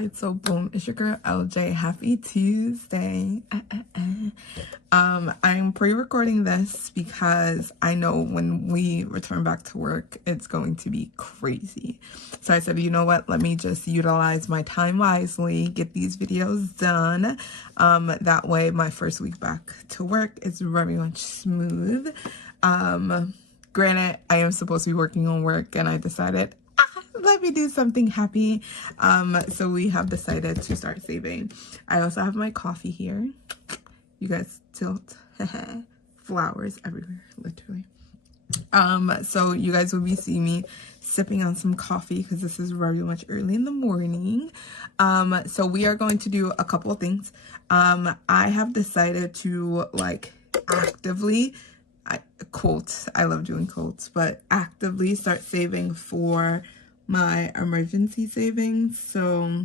guys, so boom, it's your girl LJ. Happy Tuesday. I'm pre-recording this because I know when we return back to work it's going to be crazy. So I said, you know what, let me just utilize my time wisely, get these videos done. That way my first week back to work is very much smooth. Granted, I am supposed to be working on work and I decided let me do something happy. So we have decided to start saving. I also have my coffee here. You guys tilt. Flowers everywhere, literally. So you guys will be seeing me sipping on some coffee because this is very much early in the morning. So we are going to do a couple of things. I have decided to actively, quotes, I love doing quotes, but actively start saving for my emergency savings. So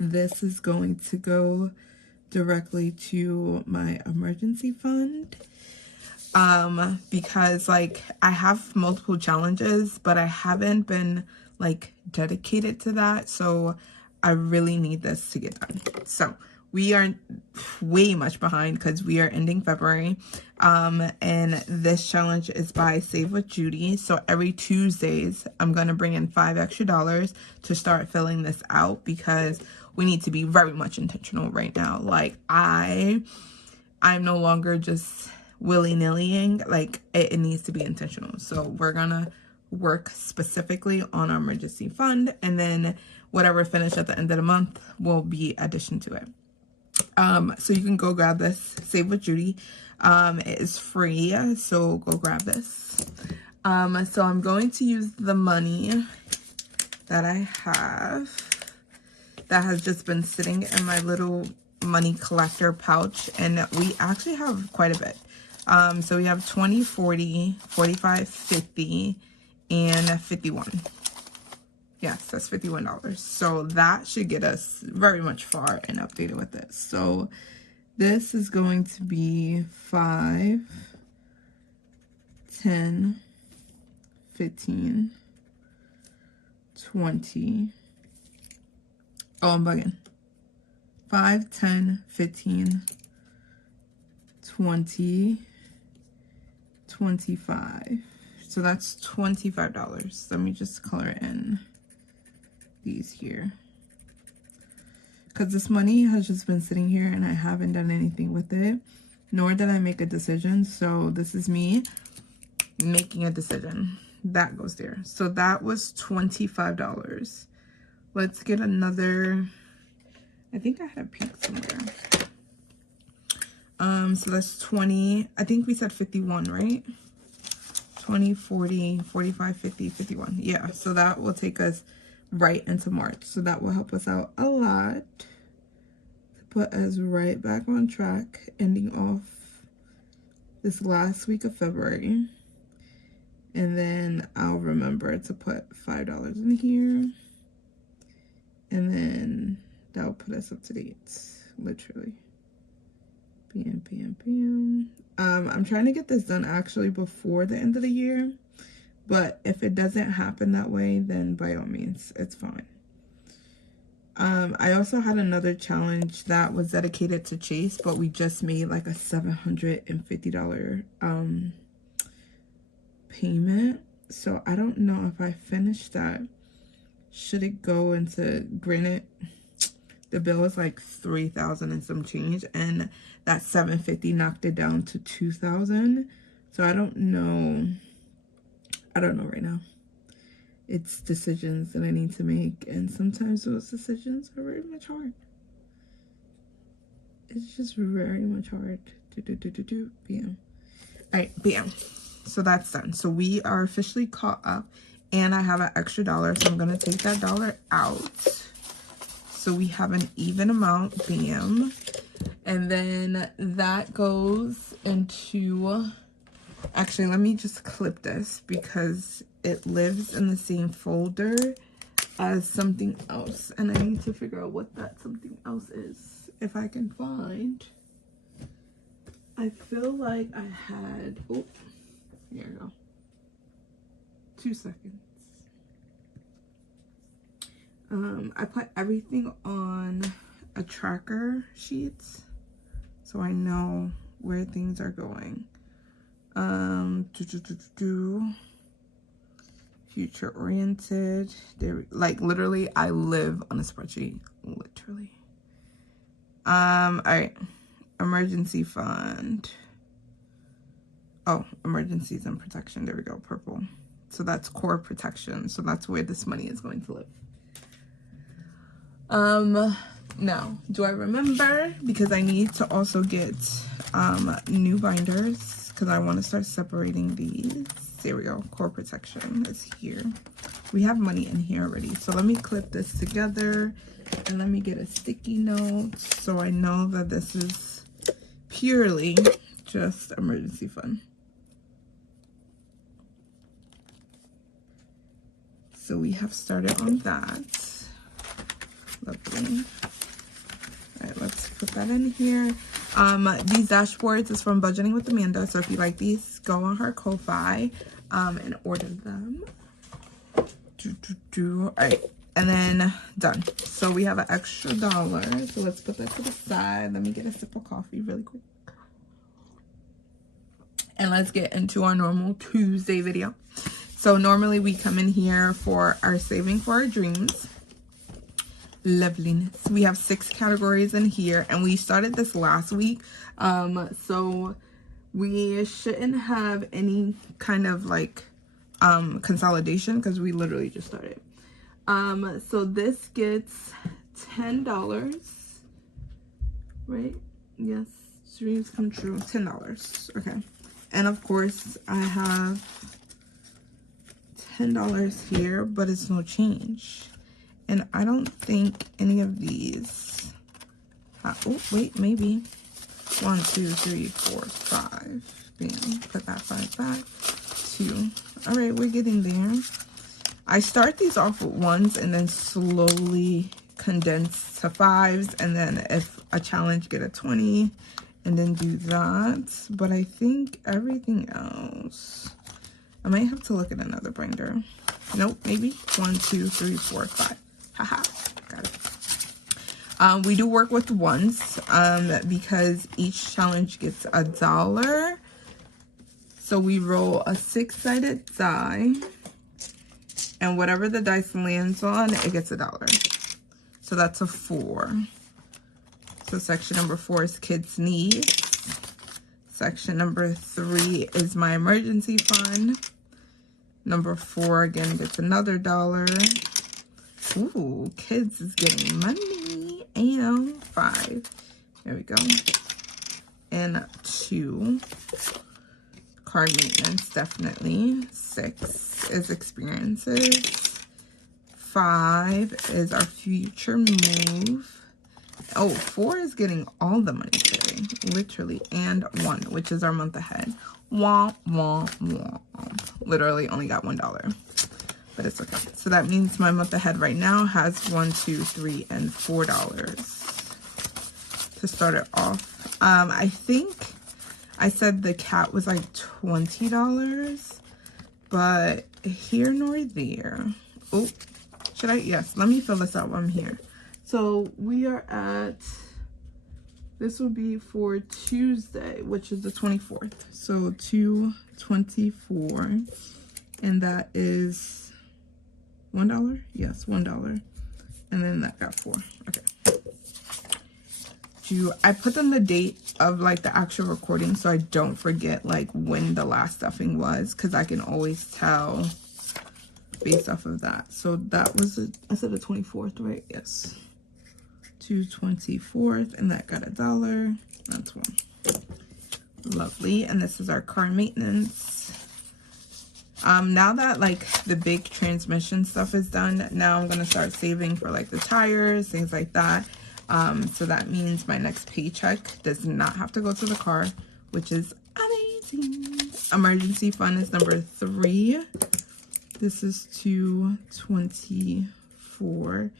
this is going to go directly to my emergency fund, because I have multiple challenges, but I haven't been dedicated to that, so I really need this to get done. So we are way much behind because we are ending February, and this challenge is by Save with Judy. So every Tuesdays I'm gonna bring in $5 extra to start filling this out because we need to be very much intentional right now. I'm no longer just willy-nillying. It needs to be intentional. So we're gonna work specifically on our emergency fund, and then whatever finished at the end of the month will be addition to it. So you can go grab this, Save with Judy. It is free, so go grab this. So I'm going to use the money that I have that has just been sitting in my little money collector pouch, and we actually have quite a bit. So we have 20, 40, 45, 50, and 51. Yes, that's $51. So that should get us very much far and updated with this. So this is going to be 5, 10, 15, 20. Oh, I'm bugging. 5, 10, 15, 20, 25. So that's $25. Let me just color in these here, because this money has just been sitting here and I haven't done anything with it, nor did I make a decision. So this is me making a decision. That goes there. So that was $25. Let's get another. I think I had a peek somewhere. So that's 20. I think we said 51, right? 20, 40, 45, 50, 51. Yeah, so that will take us right into March. So that will help us out a lot to put us right back on track, ending off this last week of February. And then I'll remember to put $5 in here. And then that'll put us up to date, literally. PM. I'm trying to get this done actually before the end of the year. But if it doesn't happen that way, then by all means, it's fine. I also had another challenge that was dedicated to Chase, but we just made a $750 payment. So I don't know if I finished that. Should it go into, granted, the bill is $3,000 and some change, and that $750 knocked it down to $2,000. So I don't know right now. It's decisions that I need to make, and sometimes those decisions are very much hard. It's just very much hard. Bam. All right, bam. So that's done. So we are officially caught up, and I have an extra $1, so I'm gonna take that $1 out. So we have an even amount, bam. And then that goes into, actually, let me just clip this because it lives in the same folder as something else. And I need to figure out what that something else is, if I can find. I feel like I had, oh, here we go. 2 seconds. I put everything on a tracker sheet so I know where things are going. Future oriented. There, like literally, I live on a spreadsheet. Literally. All right. Emergency fund. Oh, emergencies and protection. There we go. Purple. So that's core protection. So that's where this money is going to live. Now, do I remember? Because I need to also get new binders because I want to start separating these. There we go. Core protection is here. We have money in here already. So let me clip this together and let me get a sticky note so I know that this is purely just emergency fund. So we have started on that. Lovely. All right, let's put that in here. These dashboards is from Budgeting with Amanda. So if you like these, go on her Ko-Fi and order them. All right, and then done. So we have an extra $1. So let's put that to the side. Let me get a sip of coffee really quick. And let's get into our normal Tuesday video. So normally we come in here for our saving for our dreams. Loveliness. We have 6 categories in here and we started this last week. So we shouldn't have any kind of like consolidation because we literally just started. So this gets $10, right? Yes, dreams come true. $10. Okay. And of course I have $10 here, but it's no change. And I don't think any of these, oh wait, maybe 1, 2, 3, 4, 5. Bam, put that 5 back. 2. All right, we're getting there. I start these off with 1s and then slowly condense to 5s, and then if a challenge, get a 20 and then do that. But I think everything else, I might have to look at another binder. Nope, maybe 1, 2, 3, 4, 5. Haha, got it. We do work with 1s because each challenge gets $1. So we roll a 6-sided die, and whatever the dice lands on, it gets $1. So that's a 4. So section number 4 is kids' needs. Section number 3 is my emergency fund. Number 4 again gets another $1. Ooh, kids is getting money. And 5. There we go. And 2. Card maintenance, definitely. 6 is experiences. 5 is our future move. Oh, 4 is getting all the money today, literally. And 1, which is our month ahead. Wah, wah, wah. Literally only got $1. But it's okay. So that means my month ahead right now has $1, $2, $3, and $4 to start it off. I think I said the cat was like $20, but here nor there. Oh, should I? Yes, let me fill this out while I'm here. So we are at, this will be for Tuesday, which is the 24th. So 2/24, and that is $1? Yes, $1. And then that got 4. Okay. I put in the date of like the actual recording so I don't forget like when the last stuffing was, because I can always tell based off of that. So that was I said the 24th, right? Yes. 2/24, and that got $1. That's 1. Lovely. And this is our car maintenance. Now that like the big transmission stuff is done, now I'm gonna start saving for like the tires, things like that. So that means my next paycheck does not have to go to the car, which is amazing. Emergency fund is number 3. This is 2/24.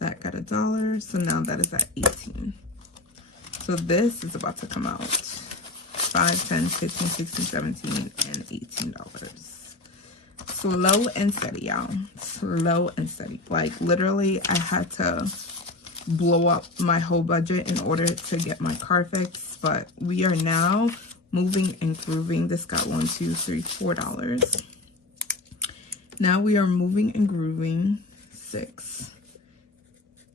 That got $1. So now that is at 18. So this is about to come out. 5, 10, 15, 16, 17, and $18. slow and steady, y'all. Slow and steady. Like, literally, I had to blow up my whole budget in order to get my car fixed. But we are now moving and grooving. This got $1, $2, $3, $4. Now we are moving and grooving. $6.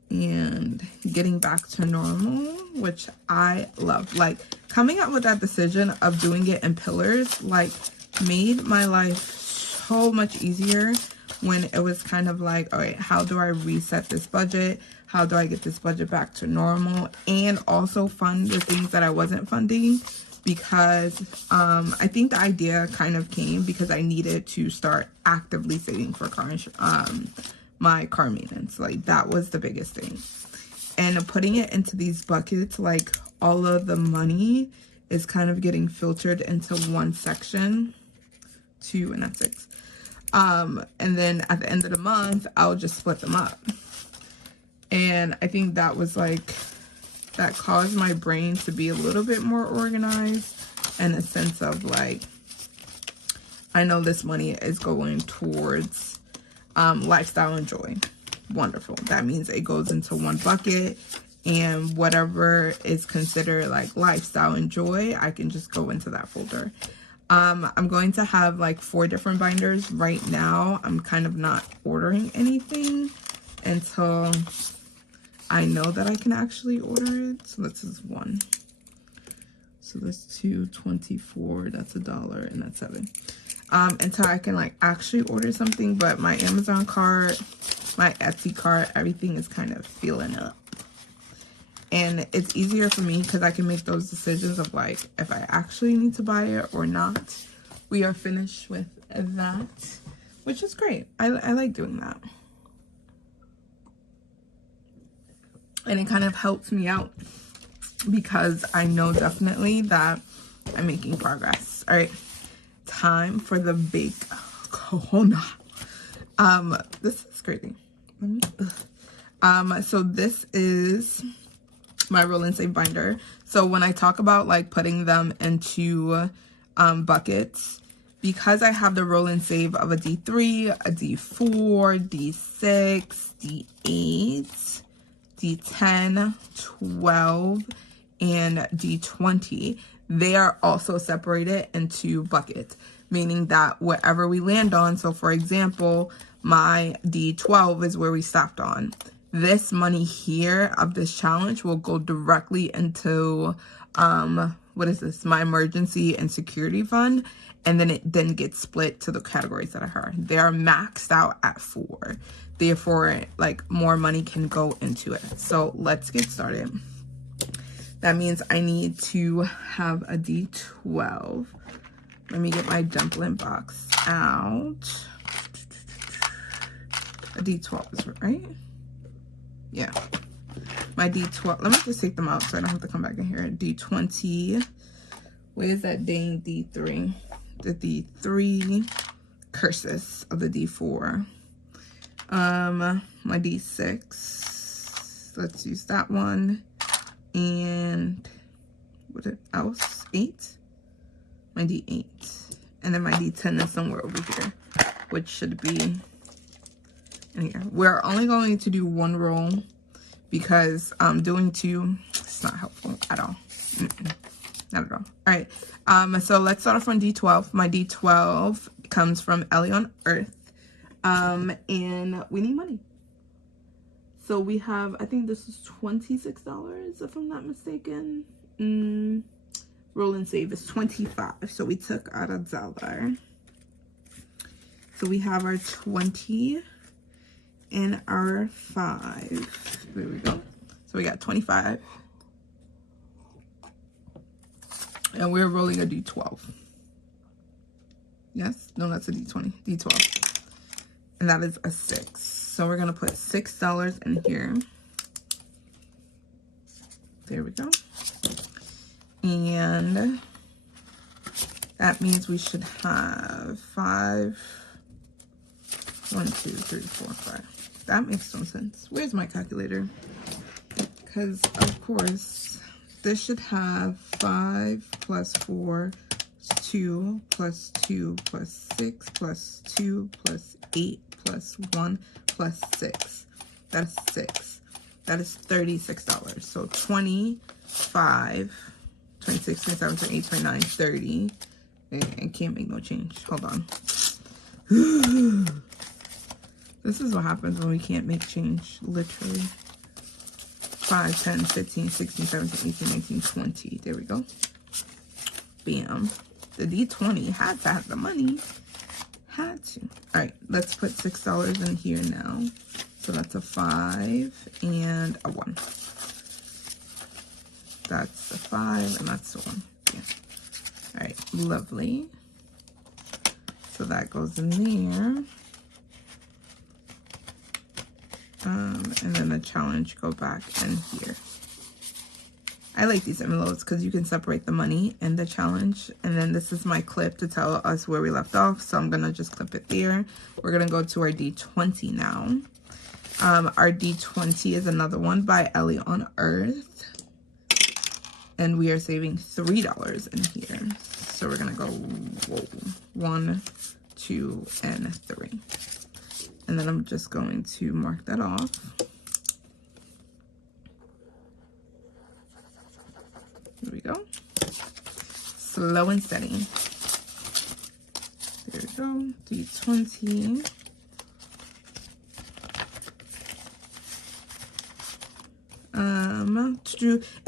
And getting back to normal, which I love. Like, coming up with that decision of doing it in pillars, like, made my life so much easier when it was kind of like, all right, how do I reset this budget? How do I get this budget back to normal? And also fund the things that I wasn't funding, because I think the idea kind of came because I needed to start actively saving for my car maintenance. Like, that was the biggest thing. And putting it into these buckets, like, all of the money is kind of getting filtered into one section. 2, and that's 6. And then at the end of the month, I'll just split them up. And I think that was like, that caused my brain to be a little bit more organized, in a sense of like, I know this money is going towards lifestyle and joy. Wonderful. That means it goes into one bucket, and whatever is considered like lifestyle and joy, I can just go into that folder. I'm going to have like 4 different binders right now. I'm kind of not ordering anything until I know that I can actually order it. So this is 1. So that's 2, 24, that's $1, and that's 7. Until I can like actually order something. But my Amazon cart, my Etsy cart, everything is kind of filling up. And it's easier for me because I can make those decisions of like, if I actually need to buy it or not. We are finished with that, which is great. I like doing that. And it kind of helps me out because I know definitely that I'm making progress. All right, time for the big Corona. This is crazy. So this is my roll and save binder. So when I talk about like putting them into buckets, because I have the roll and save of a D3, a D4, D6, D8, D10, 12, and D20, they are also separated into buckets, meaning that whatever we land on, so for example, my D12 is where we stopped on. This money here of this challenge will go directly into, what is this? My emergency and security fund. And then it then gets split to the categories that are her. They are maxed out at 4. Therefore, like, more money can go into it. So let's get started. That means I need to have a D12. Let me get my dumpling box out. A D12 is right? Yeah. My D12. Let me just take them out so I don't have to come back in here. D20. Where's that dang D3? The D3 curses of the D4. My D6. Let's use that one. And what else? 8. My D8. And then my D10 is somewhere over here, which should be in here. We're only going to do 1 roll because doing 2, it's not helpful at all. Not at all. All right. So let's start off on D12. My D12 comes from Ellie on Earth. And we need money. So we have, I think this is $26, if I'm not mistaken. Roll and save is 25. So we took out $1. So we have our 20 and our 5. There we go. So we got 25. And we're rolling a D12. Yes? No, that's a D20. D12. And that is a 6. So we're going to put $6 in here. There we go. And that means we should have 5. 1, 2, 3, 4, 5. That makes no sense. Where's my calculator? Because, of course, this should have 5 plus 4. 2 plus 2 plus 6 plus 2 plus 8 plus 1 plus 6. That's 6. That is $36. So 25, 26, 27, 28, 29, 30. I can't make no change. Hold on. This is what happens when we can't make change, literally. 5, 10, 15, 16, 17, 18, 19, 20. There we go. Bam. The D20 had to have the money. Had to. All right, let's put $6 in here now. So that's a 5 and a 1. That's a 5 and that's a 1. Yeah. All right, lovely. So that goes in there. And then the challenge go back in here. I like these envelopes because you can separate the money and the challenge. And then this is my clip to tell us where we left off. So I'm going to just clip it there. We're going to go to our D20 now. Our D20 is another one by Ellie on Earth. And we are saving $3 in here. So we're going to go 1, 2, and 3. And then I'm just going to mark that off. There we go. Slow and steady. There we go. D20.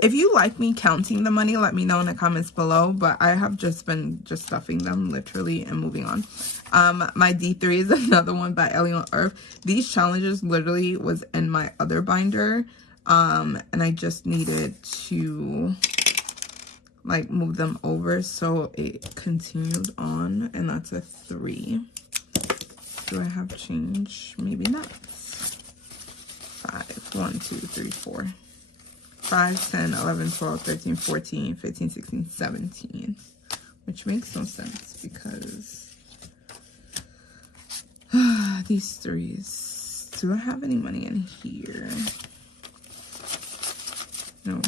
If you like me counting the money, let me know in the comments below. But I have just been stuffing them literally and moving on. My D3 is another one by Ellie on Earth. These challenges literally was in my other binder. And I just needed to like move them over. So it continued on, and that's a 3. Do I have change? Maybe not. 5, 1, 2, 3, 4. 5, 10, 11, 12, 13, 14, 15, 16, 17. Which makes no sense because these 3s. Do I have any money in here? No.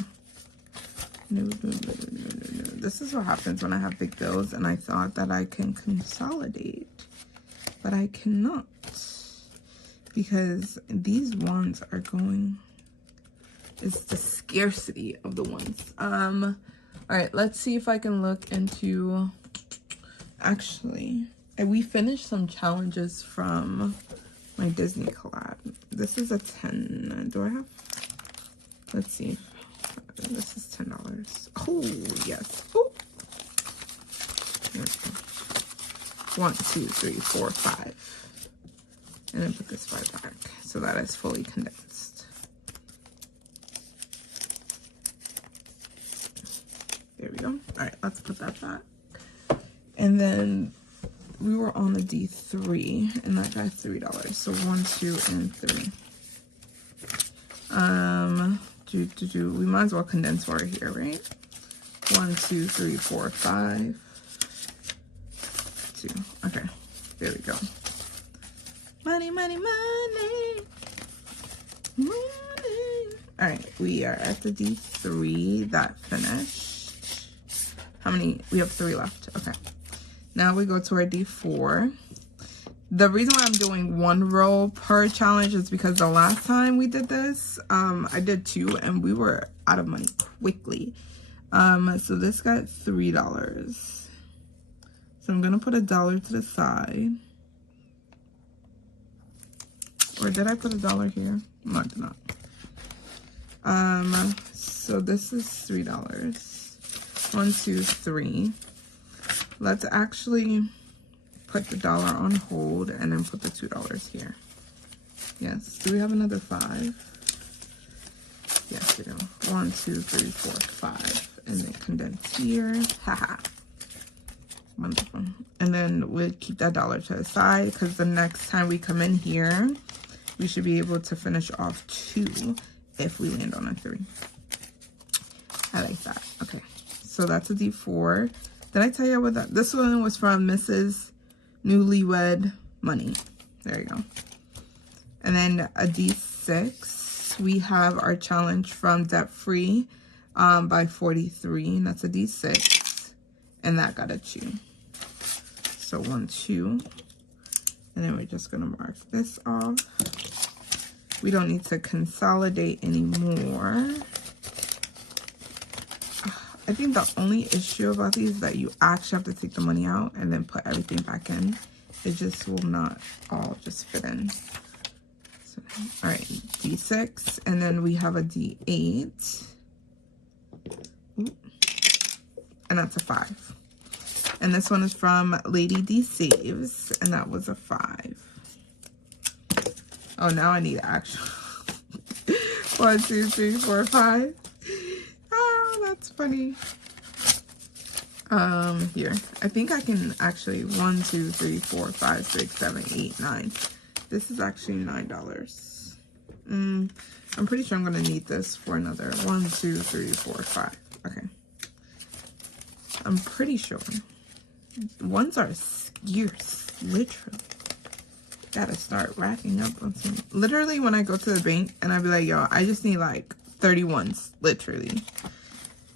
No. This is what happens when I have big bills and I thought that I can consolidate. But I cannot. Because these ones are going... It's the scarcity of the ones. All right, let's see if I can look into... Actually, we finished some challenges from my Disney collab. This is a 10. Do I have... Let's see. This is $10. Oh, yes. Oh. Here we go. 1, 2, 3, 4, 5. And then put this 5 back. So that is fully condensed. There we go. All right, let's put that back. And then we were on the D3, and that got $3. So 1, 2, and 3. We might as well condense water here, right? 1, 2, 3, 4, 5. 2. Okay, there we go. Money, money, money. Money. All right, we are at the D3 that finished. How many? We have 3 left. Okay. Now we go to our D4. The reason why I'm doing 1 row per challenge is because the last time we did this, I did 2 and we were out of money quickly. So this got $3. So I'm gonna put $1 to the side. Or did I put $1 here? No, I did not. So this is $3. 1, 2, 3. Let's actually put the $1 on hold and then put the $2 here. Yes. Do we have another 5? Yes, we do. 1, 2, 3, 4, 5. And then condense here. Haha. Wonderful. And then we'll keep that $1 to the side because the next time we come in here, we should be able to finish off 2 if we land on a 3. I like that. Okay. So that's a D4. Did I tell you what that? This one was from Mrs. Newlywed Money. There you go. And then a D6. We have our challenge from Debt Free by 43. And that's a D6. and that got a 2. So 1, 2. And then we're just gonna mark this off. We don't need to consolidate anymore. I think the only issue about these is that you actually have to take the money out and then put everything back in. It just will not all just fit in. So, all right, D6, and then we have a D8. Ooh. And that's a 5. And this one is from Lady D Saves, and that was a 5. Oh, now I need actual 1, 2, 3, 4, 5. Oh, that's funny. Here. I think I can actually 1, 2, 3, 4, 5, 6, 7, 8, 9. This is actually $9. I'm pretty sure I'm gonna need this for another 1, 2, 3, 4, 5. Okay. I'm pretty sure. Ones are scarce, literally. Gotta start racking up on some. Literally, when I go to the bank and I be like, yo, I just need like 31s, literally. And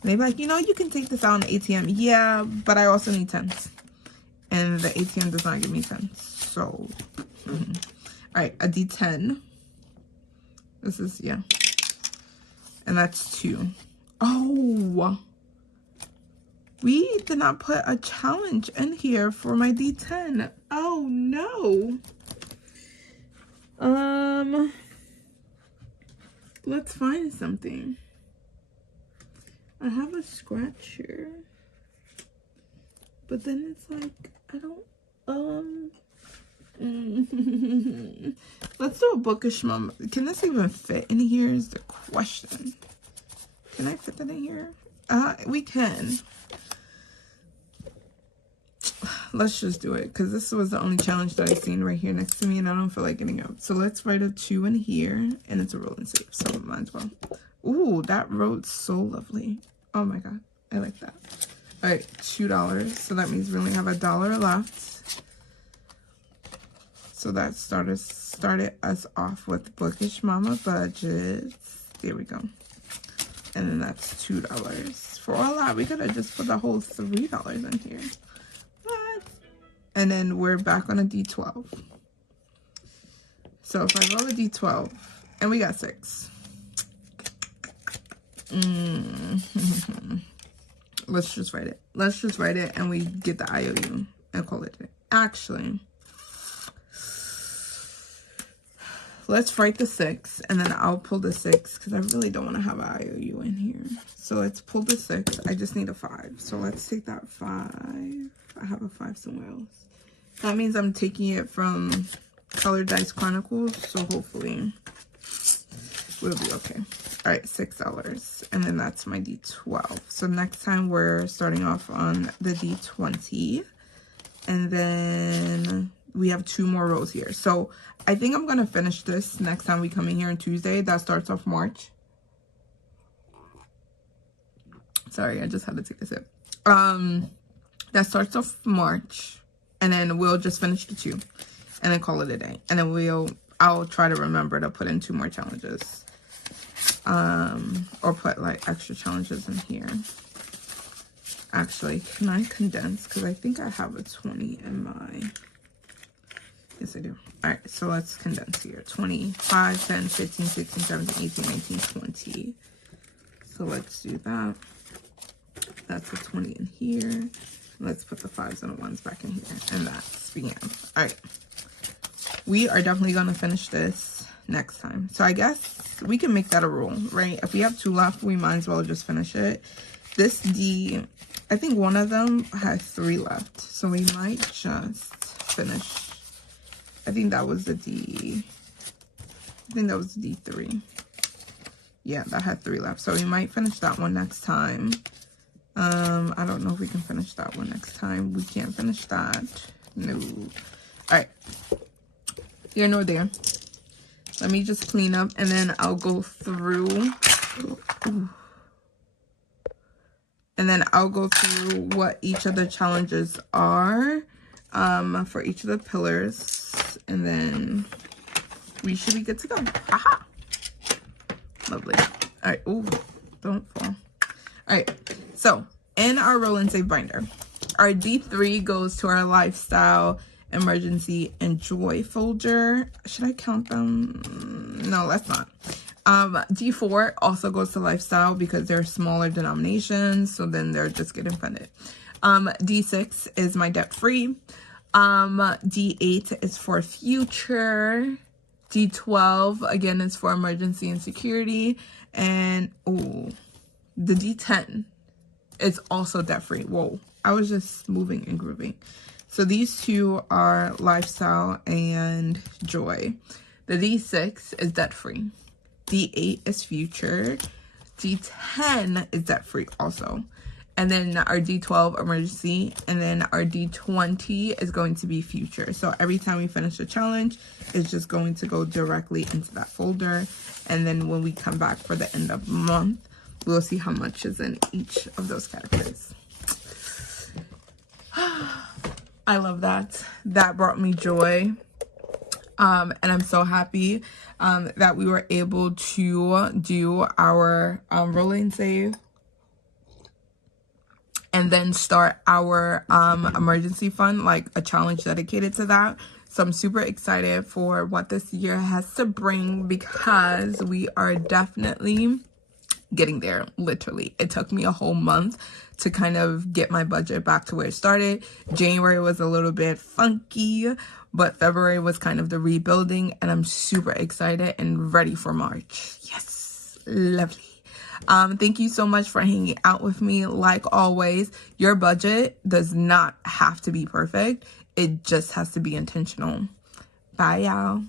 they be like, you know, you can take this out on the ATM. Yeah, but I also need 10s. And the ATM does not give me 10s. So, all right, a D10. This is, yeah. And that's 2. Oh, we did not put a challenge in here for my D10. Oh, no. Let's find something. I have a scratcher, but then it's like, I don't, let's do a bookish mom. Can this even fit in here is the question. Can I fit that in here? We can. Let's just do it, because this was the only challenge that I seen right here next to me, and I don't feel like getting up. So let's write a 2 in here, and it's a roll and save, so might as well. Ooh, that wrote so lovely. Oh my god, I like that. All right, $2. So that means we only have $1 left. So that started us off with Bookish Mama budgets. There we go. And then that's $2. For all that, we could have just put the whole $3 in here. What? And then we're back on a D12. So if I roll a D12, and we got 6. Let's just write it. Let's just write it, and we get the IOU and call it. Actually, let's write the 6, and then I'll pull the 6 because I really don't want to have an IOU in here. So let's pull the 6. I just need a 5. So let's take that 5. I have a 5 somewhere else. That means I'm taking it from Colored Dice Chronicles. So hopefully we'll be okay. All right, $6. And then that's my D12. So next time we're starting off on the D20. And then we have 2 more rows here. So I think I'm going to finish this next time we come in here on Tuesday. That starts off March. Sorry, I just had to take a sip. That starts off March. And then we'll just finish the 2. And then call it a day. And then I'll try to remember to put in 2 more challenges. Or put like extra challenges in here. Actually, can I condense? Because I think I have a 20 in my... Yes, I do. All right, so let's condense here. 25, 10, 15, 16, 17, 18, 19, 20. So let's do that. That's a 20 in here. Let's put the 5s and the 1s back in here. And that's began. All right. We are definitely going to finish this next time. So I guess we can make that a rule, right? If we have 2 left, we might as well just finish it. This D, I think one of them has 3 left. So we might just finish. I think that was the D. I think that was the D3. Yeah, that had 3 left. So we might finish that one next time. I don't know if we can finish that one next time. We can't finish that. No. All right. Here nor there. Let me just clean up, and then I'll go through. Ooh. And then I'll go through what each of the challenges are for each of the pillars. And then we should be good to go. Aha! Lovely. All right. Ooh, don't fall. All right. So in our roll and save binder, Our D3 goes to our lifestyle, emergency, and joy folder. Should I count them? No, let's not. D4 also goes to lifestyle because they're smaller denominations, so then they're just getting funded. D6 is my debt free. D8 is for future. D12 again is for emergency and security. And the D10 is also debt free. Whoa, I was just moving and grooving. So these two are lifestyle and joy. The D6 is debt free. D8 is future. D10 is debt free also. And then our D12 emergency, and then our D20 is going to be future. So every time we finish the challenge, it's just going to go directly into that folder. And then when we come back for the end of the month, we'll see how much is in each of those categories. I love that. That brought me joy. And I'm so happy that we were able to do our roll and save. And then start our emergency fund, like a challenge dedicated to that. So I'm super excited for what this year has to bring, because we are definitely getting there. Literally, it took me a whole month to kind of get my budget back to where it started. January was a little bit funky, but February was kind of the rebuilding, and I'm super excited and ready for March. Yes, lovely. Thank you so much for hanging out with me. Like always, your budget does not have to be perfect. It just has to be intentional. Bye, y'all.